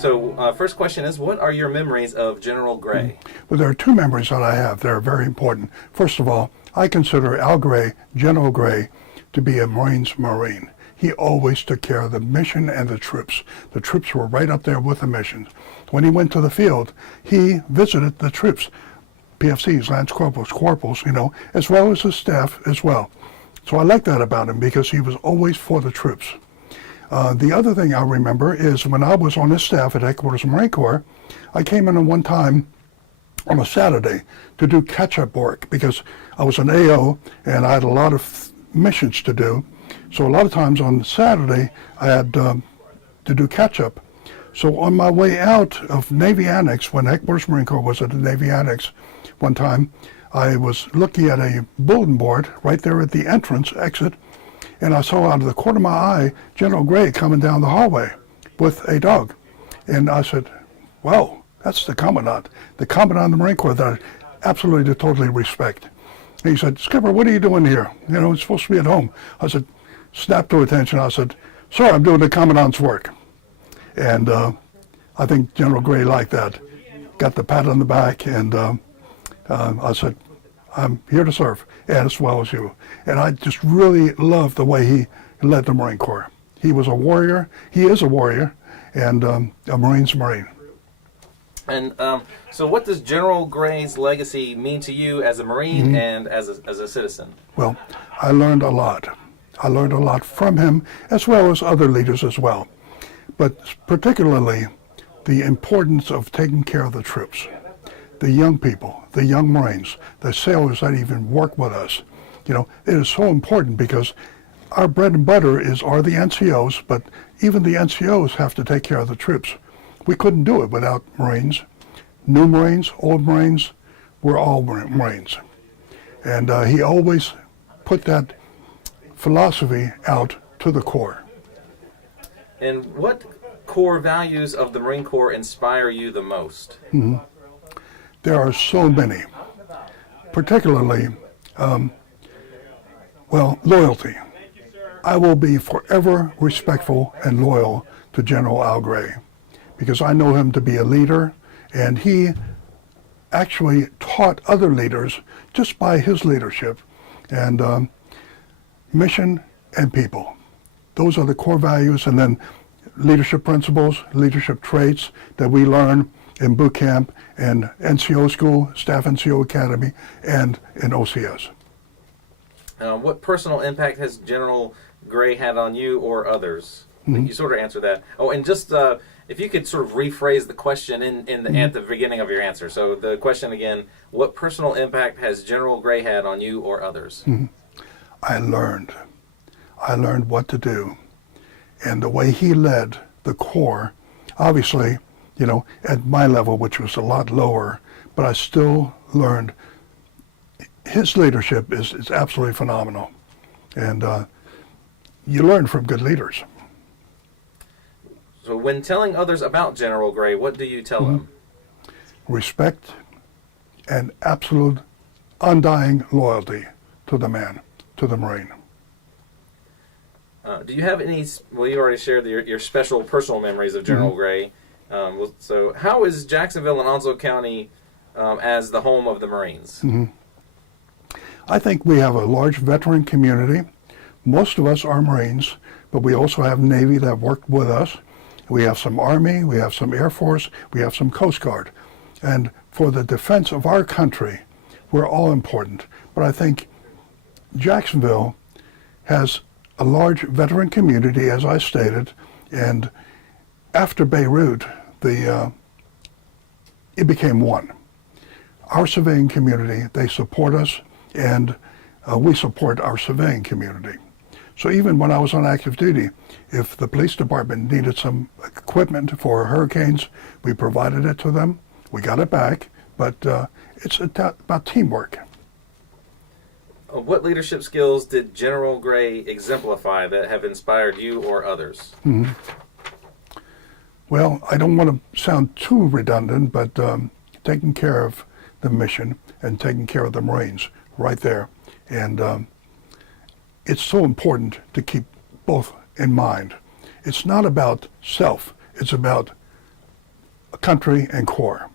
So, first question is, what are your memories of General Gray? Well, there are two memories that I have that are very important. First of all, I consider Al Gray, General Gray, to be a Marine's Marine. He always took care of the mission and the troops. The troops were right up there with the missions. When he went to the field, he visited the troops, PFCs, Lance Corporals, as well as his staff as well. So I like that about him because he was always for the troops. The other thing I remember is when I was on his staff at Headquarters of Marine Corps, I came in one time on a Saturday to do catch-up work because I was an AO and I had a lot of missions to do. So a lot of times on Saturday I had to do catch-up. So on my way out of Navy Annex, when Headquarters Marine Corps was at the Navy Annex one time, I was looking at a bulletin board right there at the entrance exit, and I saw out of the corner of my eye General Gray coming down the hallway with a dog. And I said, wow, that's the Commandant of the Marine Corps that I absolutely totally respect. And he said, Skipper, what are you doing here? It's supposed to be at home. I said, snapped to attention. I said, sir, I'm doing the Commandant's work. And I think General Gray liked that. Got the pat on the back, and I said, I'm here to serve, and as well as you. And I just really loved the way he led the Marine Corps. He was a warrior. He is a warrior, and a Marine's Marine. And so what does General Gray's legacy mean to you as a Marine and as a citizen? Well, I learned a lot. I learned a lot from him, as well as other leaders as well. But particularly the importance of taking care of the troops, the young people, the young Marines, the sailors that even work with us. It is so important because our bread and butter are the NCOs, but even the NCOs have to take care of the troops. We couldn't do it without Marines. New Marines, old Marines, we're all Marines. And he always put that philosophy out to the Corps. And what core values of the Marine Corps inspire you the most? There are so many, particularly, loyalty. I will be forever respectful and loyal to General Al Gray because I know him to be a leader, and he actually taught other leaders just by his leadership and mission and people. Those are the core values, and then leadership principles, leadership traits that we learn in boot camp and NCO school, Staff NCO Academy, and in OCS. What personal impact has General Gray had on you or others? I think you sort of answered that. Oh, and just if you could sort of rephrase the question at the beginning of your answer. So the question again, what personal impact has General Gray had on you or others? I learned what to do. And the way he led the Corps, obviously, at my level, which was a lot lower, but I still learned his leadership is absolutely phenomenal. And you learn from good leaders. So when telling others about General Gray, what do you tell them? Respect and absolute undying loyalty to the man, to the Marine. Do you have any, you already shared your special personal memories of General Gray. So how is Jacksonville and Onslow County as the home of the Marines? I think we have a large veteran community. Most of us are Marines, but we also have Navy that worked with us. We have some Army, we have some Air Force, we have some Coast Guard. And for the defense of our country, we're all important. But I think Jacksonville has a large veteran community, as I stated, and after Beirut, it became one. Our civilian community, they support us, and we support our civilian community. So even when I was on active duty, if the police department needed some equipment for hurricanes, we provided it to them. We got it back, but it's about teamwork. What leadership skills did General Gray exemplify that have inspired you or others? Well, I don't want to sound too redundant, but taking care of the mission and taking care of the Marines right there. And it's so important to keep both in mind. It's not about self, it's about country and corps.